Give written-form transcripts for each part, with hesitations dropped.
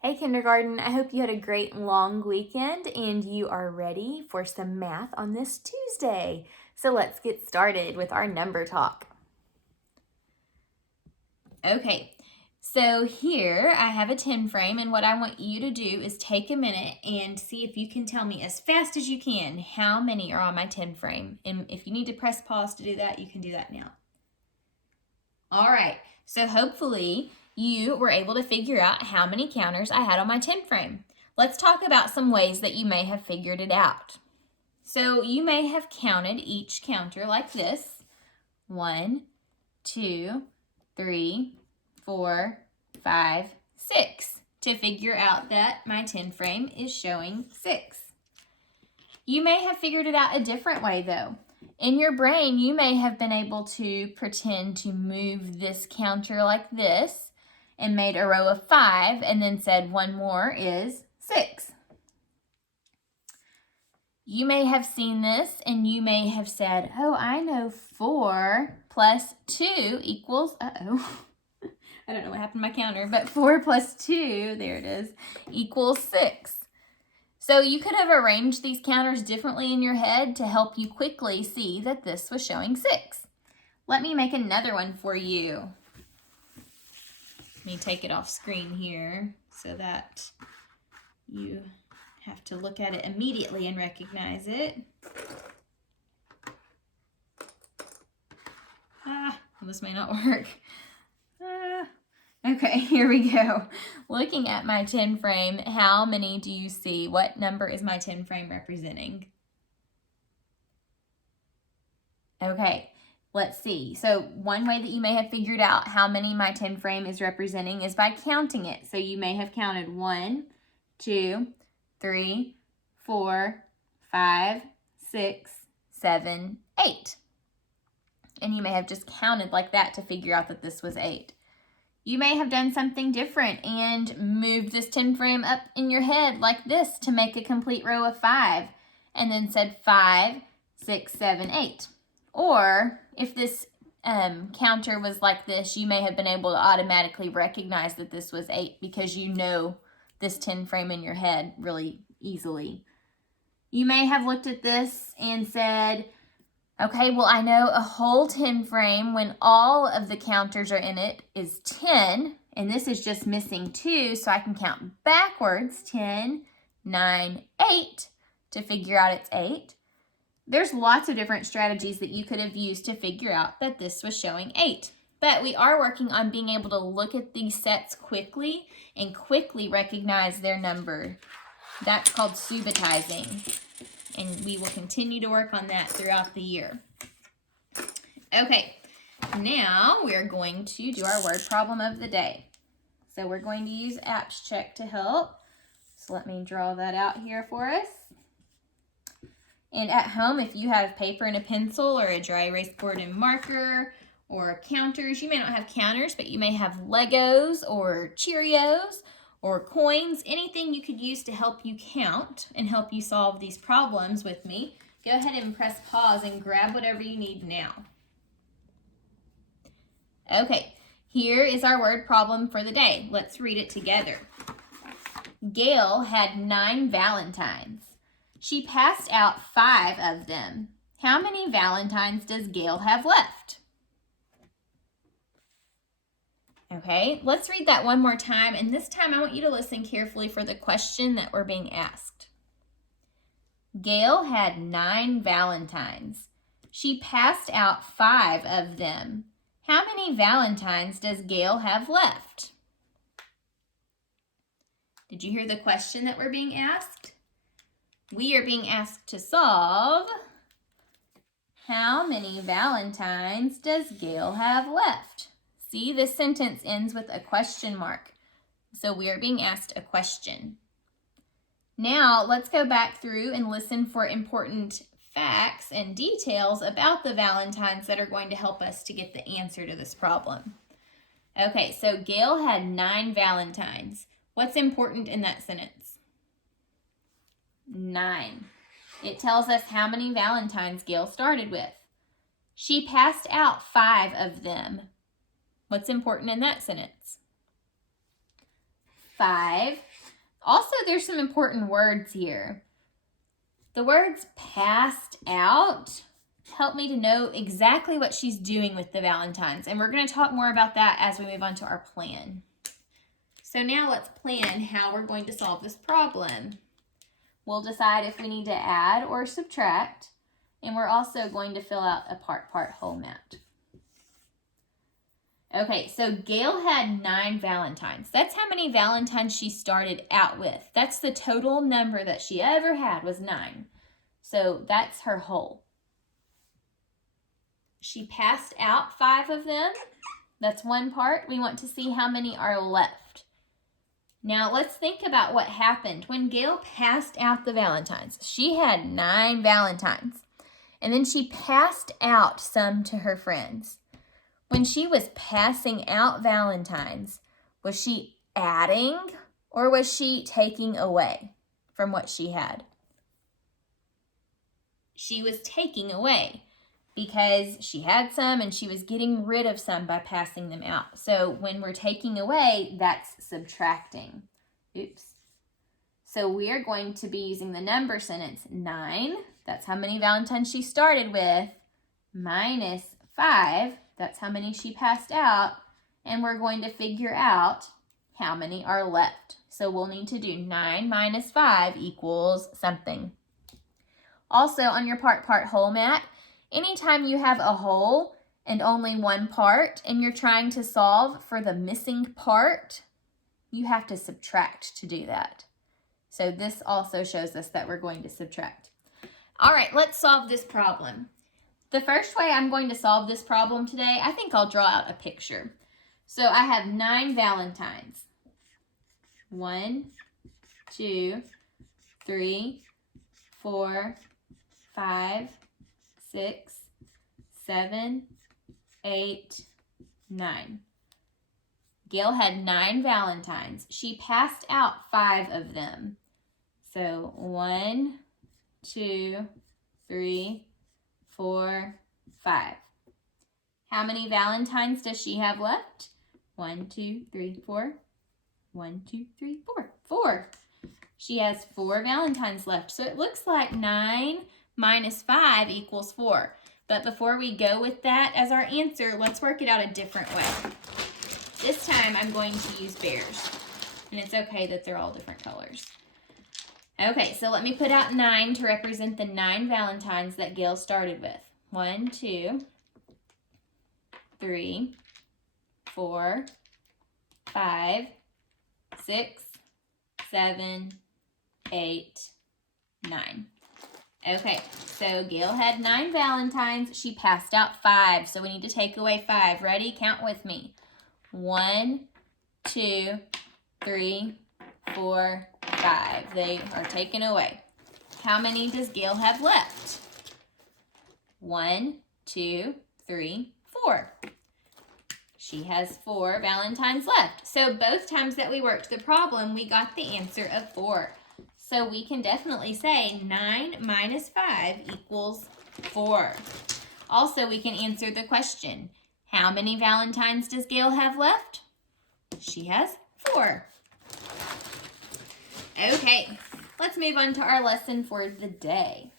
Hey kindergarten, I hope you had a great long weekend and you are ready for some math on this Tuesday. So let's get started with our number talk. Okay, so here I have a 10 frame, and what I want you to do is take a minute and see if you can tell me as fast as you can how many are on my 10 frame. And if you need to press pause to do that, you can do that now. All right, so hopefully you were able to figure out how many counters I had on my 10 frame. Let's talk about some ways that you may have figured it out. So you may have counted each counter like this: 1, 2, 3, 4, 5, 6, to figure out that my 10 frame is showing 6. You may have figured it out a different way though. In your brain, you may have been able to pretend to move this counter like this and made a row of 5 and then said one more is 6. You may have seen this and you may have said, oh, I know 4 plus 2 equals, I don't know what happened to my counter, but 4 plus 2, there it is, equals 6. So you could have arranged these counters differently in your head to help you quickly see that this was showing 6. Let me make another one for you. Let me take it off screen here so that you have to look at it immediately and recognize it. This may not work. Okay, here we go. Looking at my 10 frame, how many do you see? What number is my 10 frame representing? Okay, let's see. So one way that you may have figured out how many my 10 frame is representing is by counting it. So you may have counted 1, 2, 3, 4, 5, 6, 7, 8. And you may have just counted like that to figure out that this was 8. You may have done something different and moved this 10 frame up in your head like this to make a complete row of 5 and then said 5, 6, 7, 8. Or if this counter was like this, you may have been able to automatically recognize that this was 8 because you know this 10 frame in your head really easily. You may have looked at this and said, okay, well, I know a whole 10 frame when all of the counters are in it is 10, and this is just missing 2, so I can count backwards, 10, 9, 8, to figure out it's 8. There's lots of different strategies that you could have used to figure out that this was showing 8. But we are working on being able to look at these sets quickly and quickly recognize their number. That's called subitizing. And we will continue to work on that throughout the year. Okay, now we're going to do our word problem of the day. So we're going to use Apps Check to help. So let me draw that out here for us. And at home, if you have paper and a pencil or a dry erase board and marker or counters, you may not have counters, but you may have Legos or Cheerios or coins, anything you could use to help you count and help you solve these problems with me. Go ahead and press pause and grab whatever you need now. Okay, here is our word problem for the day. Let's read it together. Gail had 9 Valentines. She passed out 5 of them. How many Valentines does Gail have left? Okay, let's read that one more time, and this time I want you to listen carefully for the question that we're being asked. Gail had 9 Valentines. She passed out 5 of them. How many Valentines does Gail have left? Did you hear the question that we're being asked? We are being asked to solve, how many Valentines does Gail have left? See, this sentence ends with a question mark. So we are being asked a question. Now, let's go back through and listen for important facts and details about the Valentines that are going to help us to get the answer to this problem. Okay, so Gail had 9 Valentines. What's important in that sentence? 9. It tells us how many Valentines Gail started with. She passed out 5 of them. What's important in that sentence? 5 Also, there's some important words here. The words passed out help me to know exactly what she's doing with the Valentines. And we're going to talk more about that as we move on to our plan. So now let's plan how we're going to solve this problem. We'll decide if we need to add or subtract. And we're also going to fill out a part whole mat. Okay, so Gail had 9 Valentines. That's how many Valentines she started out with. That's the total number that she ever had was 9. So that's her whole. She passed out 5 of them. That's one part. We want to see how many are left. Now let's think about what happened when Gail passed out the Valentines. She had 9 Valentines. And then she passed out some to her friends. When she was passing out Valentines, was she adding or was she taking away from what she had? She was taking away because she had some and she was getting rid of some by passing them out. So when we're taking away, that's subtracting. Oops. So we are going to be using the number sentence 9. That's how many Valentines she started with, minus 5. That's how many she passed out, and we're going to figure out how many are left. So we'll need to do 9 minus 5 equals something. Also, on your part whole mat, anytime you have a whole and only one part, and you're trying to solve for the missing part, you have to subtract to do that. So this also shows us that we're going to subtract. All right, let's solve this problem. The first way I'm going to solve this problem today, I think I'll draw out a picture. So I have 9 Valentines. 1, 2, 3, 4, 5, 6, 7, 8, 9. Gail had 9 Valentines. She passed out 5 of them. So 1, 2, 3, 4, 5. How many Valentines does she have left? 1, 2, 3, 4. 1, 2, 3, 4. 4. She has 4 Valentines left. So it looks like 9 minus 5 equals 4. But before we go with that as our answer, let's work it out a different way. This time I'm going to use bears. And it's okay that they're all different colors. Okay, so let me put out 9 to represent the 9 Valentines that Gail started with. 1, 2, 3, 4, 5, 6, 7, 8, 9. Okay, so Gail had 9 Valentines. She passed out 5, so we need to take away 5. Ready? Count with me. 1, 2, 3, 4, 5. They are taken away. How many does Gail have left? 1, 2, 3, 4. She has 4 Valentines left. So both times that we worked the problem, we got the answer of 4. So we can definitely say 9 minus 5 equals 4. Also, we can answer the question, how many Valentines does Gail have left? She has 4. Okay, let's move on to our lesson for the day.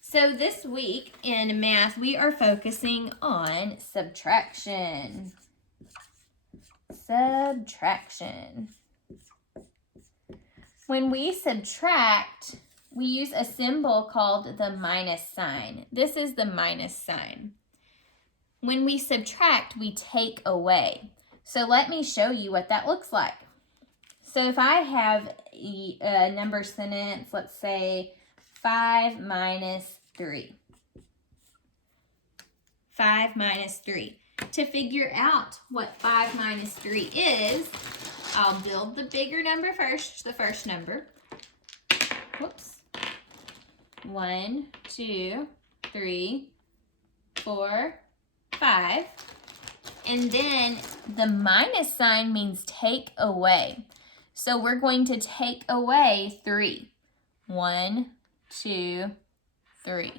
So this week in math, we are focusing on subtraction. Subtraction. When we subtract, we use a symbol called the minus sign. This is the minus sign. When we subtract, we take away. So let me show you what that looks like. So if I have a number sentence, let's say 5 minus 3. 5 minus 3. To figure out what 5 minus 3 is, I'll build the bigger number first, the first number. Whoops. 1, 2, 3, 4, 5. And then the minus sign means take away. So we're going to take away 3. 1, 2, 3.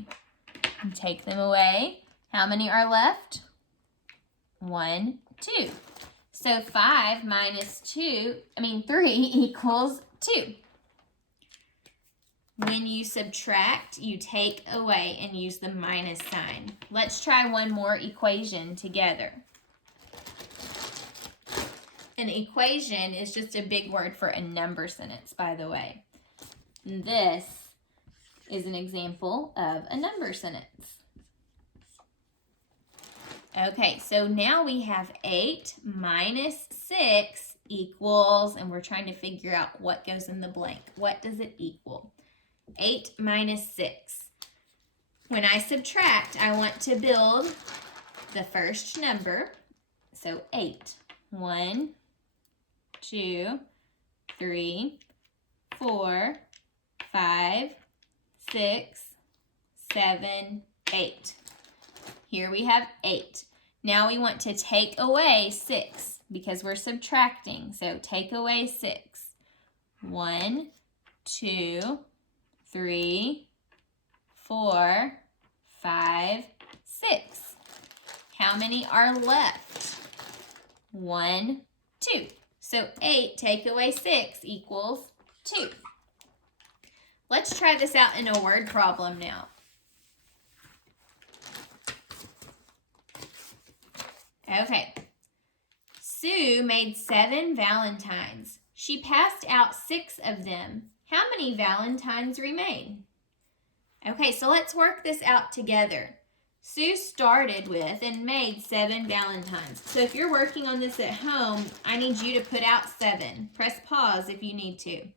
And take them away. How many are left? 1, 2. So 5 minus 3 equals 2. When you subtract, you take away and use the minus sign. Let's try one more equation together. An equation is just a big word for a number sentence, by the way. This is an example of a number sentence. Okay, so now we have 8 minus 6 equals, and we're trying to figure out what goes in the blank. What does it equal? 8 minus 6. When I subtract, I want to build the first number. So 8. 1, 2, 3, 4, 5, 6, 7, 8. Here we have 8. Now we want to take away 6 because we're subtracting. So take away 6. 1, 2, 3, 4, 5, 6. How many are left? 1, 2. So 8 take away 6 equals 2. Let's try this out in a word problem now. Okay. Sue made 7 valentines. She passed out 6 of them. How many valentines remain? Okay, so let's work this out together. Sue started with and made 7 valentines. So if you're working on this at home, I need you to put out 7. Press pause if you need to.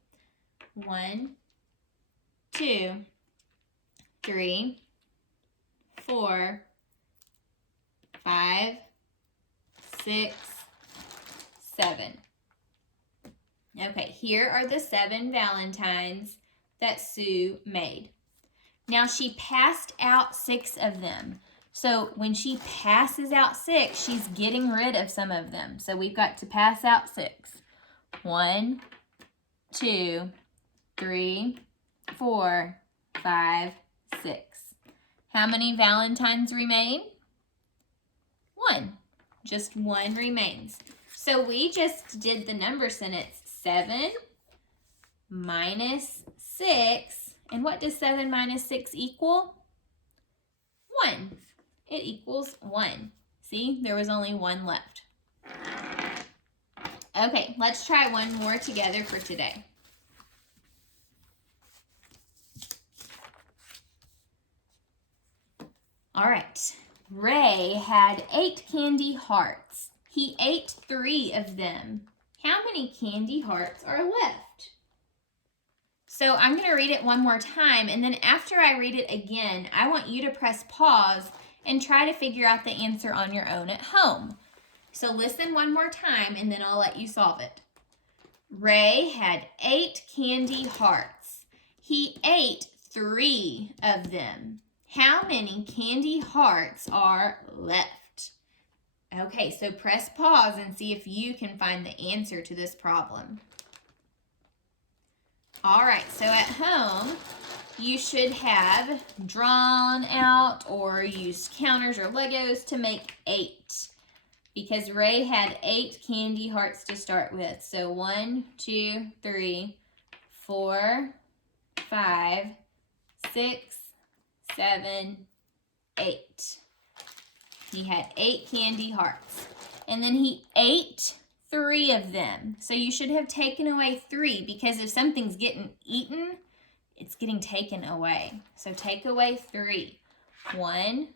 1, 2, 3, 4, 5, 6, 7. Okay, here are the 7 valentines that Sue made. Now she passed out 6 of them. So when she passes out 6, she's getting rid of some of them. So we've got to pass out 6. 1, 2, 3, 4, 5, 6. How many valentines remain? 1. Just 1 remains. So we just did the number sentence 7 minus 6. And what does 7 minus 6 equal? 1. It equals 1. See, there was only 1 left. Okay, let's try one more together for today. All right. Ray had 8 candy hearts. He ate 3 of them. How many candy hearts are left? So I'm going to read it one more time, and then after I read it again, I want you to press pause and try to figure out the answer on your own at home. So listen one more time, and then I'll let you solve it. Ray had 8 candy hearts. He ate 3 of them. How many candy hearts are left? Okay, so press pause and see if you can find the answer to this problem. All right, so at home, you should have drawn out or used counters or Legos to make 8 because Ray had 8 candy hearts to start with. So 1, 2, 3, 4, 5, 6, 7, 8. He had 8 candy hearts. And then he ate 3 of them. So you should have taken away 3 because if something's getting eaten, it's getting taken away. So take away 3. 1,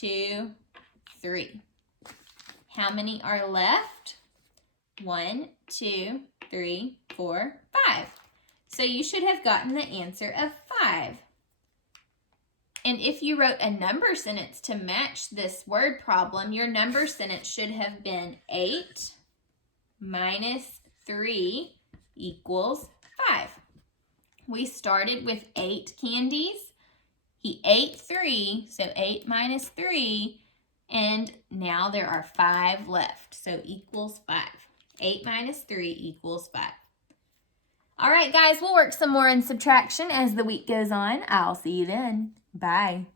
2, 3. How many are left? 1, 2, 3, 4, 5. So you should have gotten the answer of 5. And if you wrote a number sentence to match this word problem, your number sentence should have been 8 minus 3 equals 5. We started with 8 candies. He ate 3, so 8 minus 3, and now there are 5 left, so equals 5. 8 minus 3 equals 5. All right, guys, we'll work some more in subtraction as the week goes on. I'll see you then. Bye.